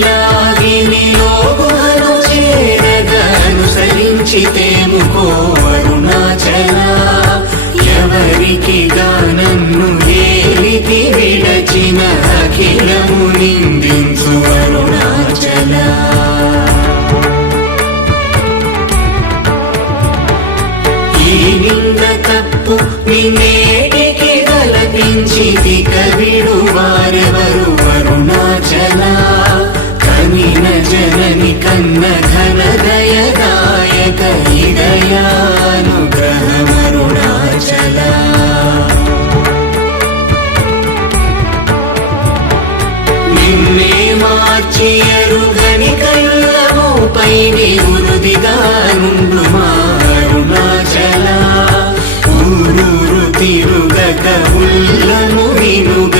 మధురిలాగినిలో గుహను చేరగా అనుసరించితేముకో అరుణాచల ఎవరికి నన్ను ఏలికి విడచిన అఖిలము నిందించు అరుణాచల ఈ నింద తప్పు నిన్నేటికి గలపించితిక విడువారెవరు అరుణాచల కనిన జనని కన్న ఘన దయదాయక హృదయానుగ్రహమరుణాచల నిన్నే మార్చి ఎరుగని కళ్ళమోపై నివృదిగా నుండు మా అరుణాచల ఊరూరు తిరుగక ఉల్లము వినుగ